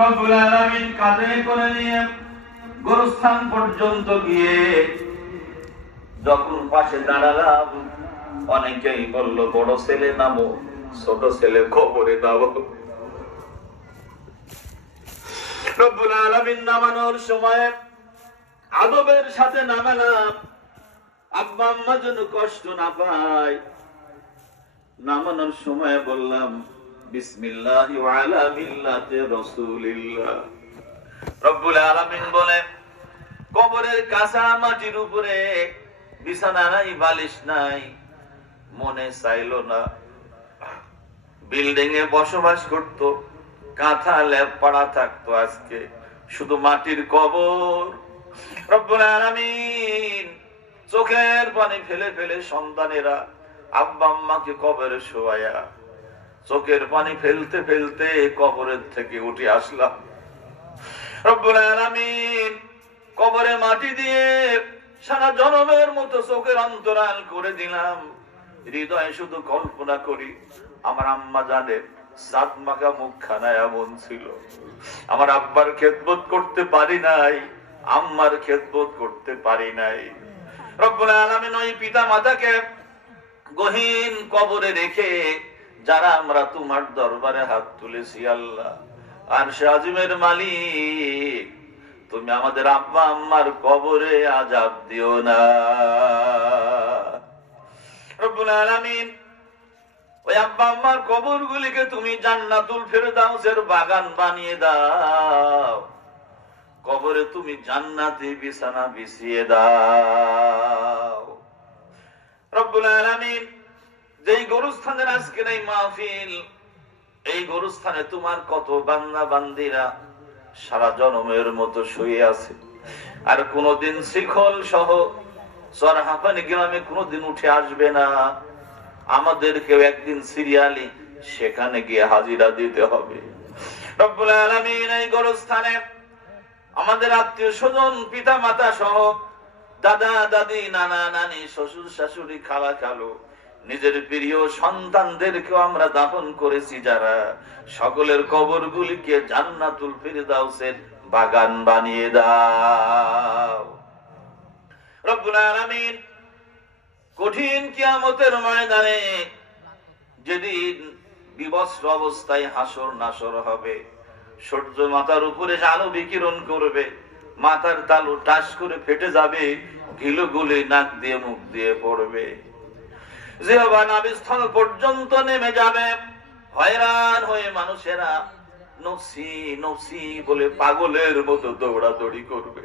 রব্বুল আলামিন কাঁধে করে নিয়ে গোরস্থান পর্যন্ত গিয়ে যখন পাশে দাঁড়ালাম, অনেকেই বলল বড় ছেলে নামো, ছোট ছেলে কবরে নামো। রব্বুল আলামিন নামানোর সময় আদবের সাথে নামালাম, আব্বা আম্মা যেন কষ্ট না পায়। নামানোর সময় বললাম বিসমিল্লাহি ওয়া আলা মিল্লাতি রাসূলিল্লাহ। রব্বুল আলামিন বলে কবরের কাঁচা মাটির উপরে বিছানা নাই, বালিশ নাই, মনে চাইলো না বিল্ডিং এ বসবাস করত, কাঁথা লেপ পাড়া থাকতো, আজকে শুধু মাটির কবর। রব্বুল আলামিন চোখের পানি ফেলে ফেলে সন্তানেরা আব্বা আম্মাকে কবরে শোয়ায়া চোখের পানি ফেলতে ফেলতে কবরের থেকে উঠে আসলাম। রব্বুল আলামিন কবরে মাটি দিয়ে সারা জনমের মতো চোখের অন্তরাল করে দিলাম। হৃদয়ে শুধু কল্পনা করি আমার আম্মা জানে সাত মাখা মুখখানা এমন ছিল, আমার আব্বার খেদমত করতে পারি নাই, আম্মার খেদমত করতে পারি নাই। রব্বুল আলামিন ওই পিতা মাতাকে গহীন কবরে রেখে যারা আমরা তোমার দরবারে হাত তুলেছি, আল্লাহ আরশে আজিমের মালিক, তুমি আমাদের আব্বা আম্মার কবরে আযাব দিও না। রব্বুল আলামিন ওই আব্বা আম্মার কবরগুলিকে তুমি জান্নাতুল ফেরদাউসের বাগান বানিয়ে দাও, কবরে তুমি জান্নাতি বিছানা বিছিয়ে দাও। রব্বুল আলামিন যেই গোরস্থানের আজকের এই মাহফিল, এই গোরস্থানে তোমার কত বান্দা বান্দিরা সারা জনমের মতো শুয়ে আছে, আর কোনদিন শিখল সহ সরহাফানি গ্রামে কোনদিন উঠে আসবে না। আমাদেরকেও একদিন সিরিয়ালি সেখানে গিয়ে হাজিরা দিতে হবে। রব্বুল আলামিন এই গোরস্থানে আমাদের আত্মীয় স্বজন পিতা মাতা সহ দাদা দাদি নানা নানি শ্বশুর শাশুড়ি খালা খালু নিজের প্রিয় সন্তানদেরকেও আমরা দাফন করেছি যারা, সকলের কবরগুলিকে জান্নাতুল ফিরদাউসের বাগান বানিয়ে দাও। রব্বুল আলামিন কঠিন কিয়ামতের ময়দানে যেদিন বিবস্ত্র অবস্থায় হাসর নাসর হবে, সূর্য মাথার উপরে আলো বিকিরণ করবে, মাথার তালু টাস করে ফেটে যাবে, গিলুগুলি নাক দিয়ে মুখ দিয়ে পড়বে, জিহ্বা নাভিস্থল পর্যন্ত নেমে যাবে। হয়রান হয়ে মানুষেরা নফসি নফসি বলে পাগলের মতো দৌড়াদৌড়ি করবে।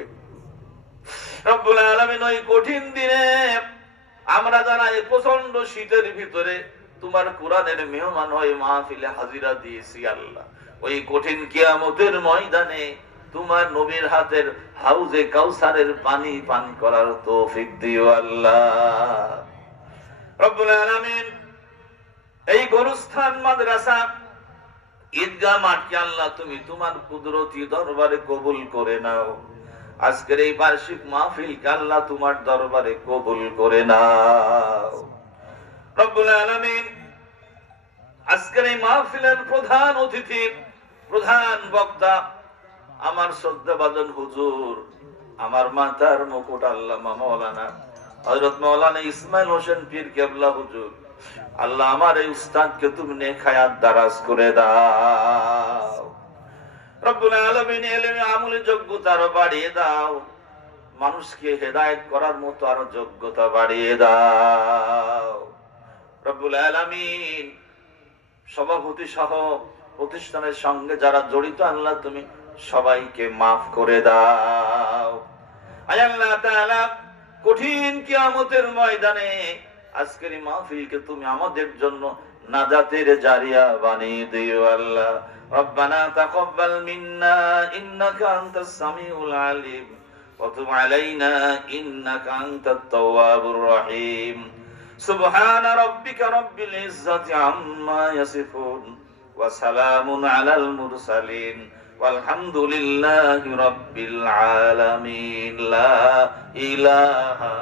রব্বুল আলামিন ওই কঠিন দিনে আমরা যারা এই প্রচন্ড শীতের ভিতরে তোমার কোরআনের মেহমান হয়ে মাহফিলে হাজিরা দিয়েছি, আল্লাহ ওই কঠিন কিয়ামতের ময়দানে তোমার নবীর হাতের হাউজে কাউসারের পানি পান করার তৌফিক দিও আল্লাহ। রব্বুল আলামিন এই গোরস্থান মাদ্রাসা ঈদগাহ মাঠকে আল্লাহ তুমি তোমার কুদরতি দরবারে কবুল করে নাও। আজকের এই বার্ষিক মাহফিলকে আল্লাহ তোমার দরবারে কবুল করে নাও। রব্বুল আলামিন আজকের এই মাহফিলের প্রধান অতিথি, প্রধান বক্তা আমার শ্রদ্ধাভাজন হুজুর, আমার মাতার মুকুট আল্লামা মাওলানা হযরত মাওলানা ইসমাইল হোসেন পীর কেবলা হুজুর, আল্লাহ আমার এই উস্তাদকে তুমি নেক হায়াত দারাজ করে দাও। রব্বুল আলামিন ইলমে আমলে যোগ্যতা আরো বাড়িয়ে দাও, মানুষকে হেদায়েত করার মতো আরো যোগ্যতা বাড়িয়ে দাও। রব্বুল আলামিন সভাপতি সহ প্রতিষ্ঠানের সঙ্গে যারা জড়িত আল্লাহ তুমি সবাইকে মাফ করে দাও। আয় আল্লাহ তাআলা কঠিন কিয়ামতের ময়দানে আজকের এই মাহফিলকে তুমি আমাদের জন্য নাজাতের জারিয়া বানিয়ে দিও আল্লাহ। রব্বানা তাকাব্বাল মিন্না ইন্নাকা আনতাস সামিউল আলিম ওয়া তুব আলাইনা ইন্নাকা আনতাত তাওয়াবুর রহিম। সুবহানা রাব্বিকা রাব্বিল ইজ্জাতি আম্মা ইয়াসিফুন ওয়া সালামুন আলাল মুরসালিন ওয়ালহামদুলিল্লাহি রাব্বিল আলামিন। লা ইলাহা